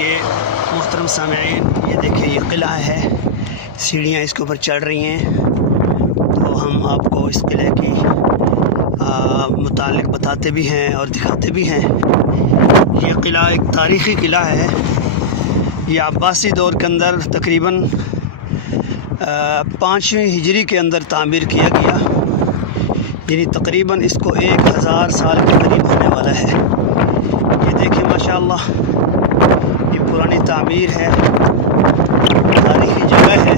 یہ محترم سامعین، یہ دیکھیں یہ قلعہ ہے، سیڑھیاں اس کے اوپر چڑھ رہی ہیں، تو ہم آپ کو اس قلعے کی متعلق بتاتے بھی ہیں اور دکھاتے بھی ہیں۔ یہ قلعہ ایک تاریخی قلعہ ہے، یہ عباسی دور کے اندر تقریباً 5ویں ہجری کے اندر تعمیر کیا گیا، یعنی تقریباً اس کو 1000 سال کے قریب ہونے والا ہے۔ یہ دیکھیں ماشاءاللہ، یہ پرانی تعمیر ہے، تاریخی جگہ ہے۔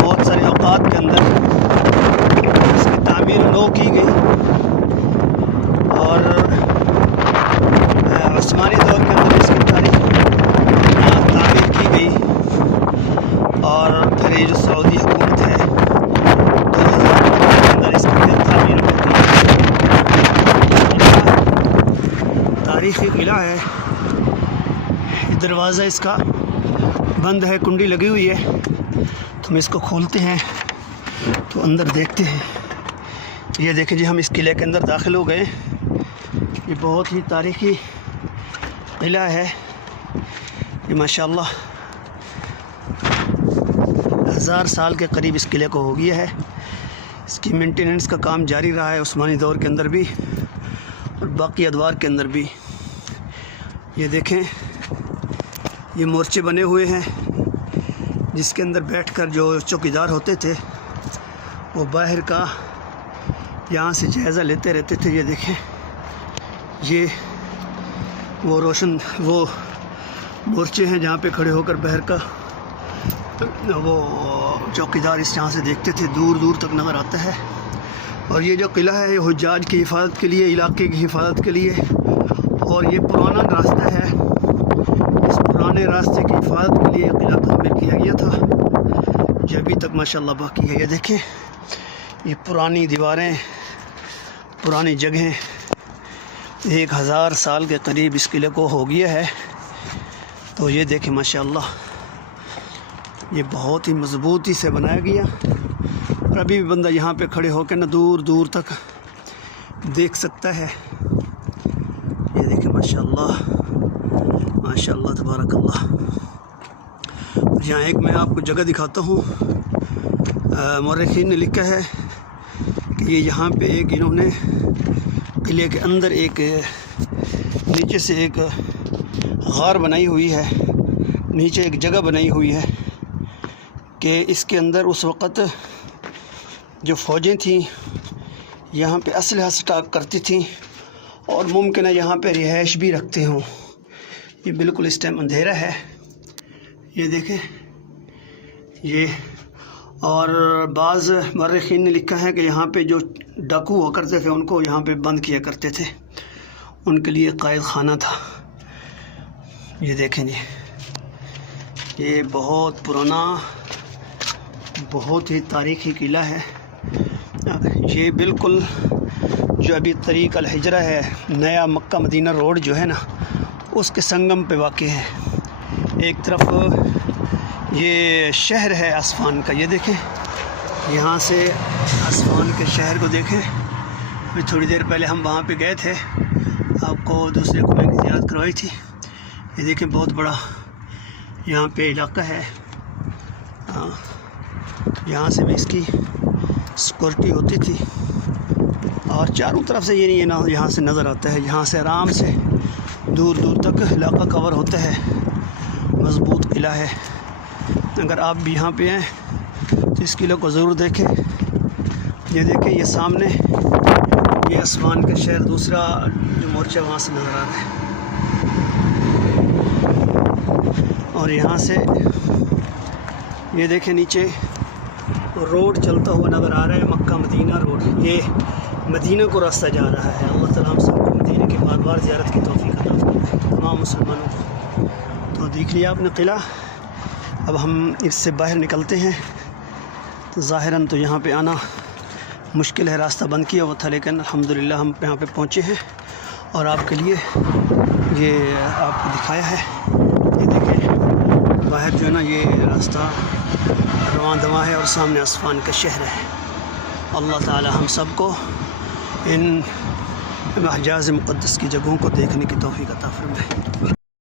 بہت سارے اوقات کے اندر اس کی تعمیر نو کی گئی، اور عثمانی دور کے اندر اس کی تعمیر کی گئی، اور پھر یہ جو سعودی حکومت ہے 2000 کے اندر اس کی پھر تعمیر ہوتی ہے۔ تاریخی قلعہ ہے، دروازہ اس کا بند ہے، کنڈی لگی ہوئی ہے، تو ہم اس کو کھولتے ہیں تو اندر دیکھتے ہیں۔ یہ دیکھیں جی، ہم اس قلعے کے اندر داخل ہو گئے۔ یہ بہت ہی تاریخی قلعہ ہے، یہ ماشاءاللہ 1000 سال کے قریب اس قلعے کو ہو گیا ہے۔ اس کی مینٹیننس کا کام جاری رہا ہے عثمانی دور کے اندر بھی اور باقی ادوار کے اندر بھی۔ یہ دیکھیں، یہ مورچے بنے ہوئے ہیں جس کے اندر بیٹھ کر جو چوکیدار ہوتے تھے وہ باہر کا یہاں سے جائزہ لیتے رہتے تھے۔ یہ دیکھیں، یہ وہ مورچے ہیں جہاں پہ کھڑے ہو کر باہر کا وہ چوکیدار اس یہاں سے دیکھتے تھے، دور دور تک نظر آتا ہے۔ اور یہ جو قلعہ ہے یہ حجاج کی حفاظت کے لیے، علاقے کی حفاظت کے لیے، اور یہ پرانا راستہ ہے، اس پرانے راستے کی حفاظت کے لیے قلعہ تعمیر کیا گیا تھا، جو ابھی تک ماشاءاللہ باقی ہے۔ یہ دیکھیں، یہ پرانی دیواریں، پرانی جگہیں، 1000 سال کے قریب اس قلعے کو ہو گیا ہے۔ تو یہ دیکھیں ماشاءاللہ، یہ بہت ہی مضبوطی سے بنایا گیا، اور ابھی بھی بندہ یہاں پہ کھڑے ہو کے نہ دور دور تک دیکھ سکتا ہے۔ یہ دیکھیں ماشاءاللہ، ماشاءاللہ تبارک اللہ۔ یہاں ایک میں آپ کو جگہ دکھاتا ہوں، مورخین نے لکھا ہے کہ یہ یہاں پہ ایک انہوں نے قلعے کے اندر ایک نیچے سے ایک غار بنائی ہوئی ہے، نیچے ایک جگہ بنائی ہوئی ہے کہ اس کے اندر اس وقت جو فوجیں تھیں یہاں پہ اسلحہ سٹاک کرتی تھیں، اور ممکن ہے یہاں پہ رہائش بھی رکھتے ہوں۔ یہ بالکل اس ٹائم اندھیرا ہے، یہ دیکھیں یہ۔ اور بعض مورخین نے لکھا ہے کہ یہاں پہ جو ڈاکو ہوا کرتے تھے ان کو یہاں پہ بند کیا کرتے تھے، ان کے لیے قائد خانہ تھا۔ یہ دیکھیں جی، یہ بہت پرانا، بہت ہی تاریخی قلعہ ہے۔ یہ بالکل جو ابھی طریق الحجرہ ہے، نیا مکہ مدینہ روڈ جو ہے نا، اس کے سنگم پہ واقع ہے۔ ایک طرف یہ شہر ہے اسفان کا، یہ دیکھیں، یہاں سے اسفان کے شہر کو دیکھیں۔ ابھی تھوڑی دیر پہلے ہم وہاں پہ گئے تھے، آپ کو دوسرے کنویں کی زیارت کروائی تھی۔ یہ دیکھیں بہت بڑا یہاں پہ علاقہ ہے، یہاں سے بھی اس کی سیکورٹی ہوتی تھی، اور چاروں طرف سے یہ یہاں سے نظر آتا ہے، یہاں سے آرام سے دور دور تک علاقہ کور ہوتا ہے۔ مضبوط قلعہ ہے، اگر آپ بھی یہاں پہ ہیں تو اس قلعے کو ضرور دیکھیں۔ یہ دیکھیں، یہ سامنے یہ اسمان کا شہر دوسرا جو مورچہ وہاں سے نظر آ رہا ہے، اور یہاں سے یہ دیکھیں نیچے روڈ چلتا ہوا نظر آ رہا ہے، مکہ مدینہ روڈ، یہ مدینہ کو راستہ جا رہا ہے۔ اللہ تعالیٰ ہم سب کو مدینہ کی بار بار زیارت کی توفیق عطا فرمائے، تمام مسلمانوں کو۔ تو دیکھ لیا آپ نے قلعہ، اب ہم اس سے باہر نکلتے ہیں۔ ظاہراً تو یہاں پہ آنا مشکل ہے، راستہ بند کیا ہوا تھا، لیکن الحمدللہ ہم یہاں پہ پہنچے ہیں اور آپ کے لیے یہ آپ کو دکھایا ہے۔ یہ دیکھیں باہر جو ہے نا، یہ راستہ رواں دواں ہے، اور سامنے اسفان کا شہر ہے۔ اللہ تعالی ہم سب کو ان حجاز مقدس کی جگہوں کو دیکھنے کی توفیق عطا فرمائے۔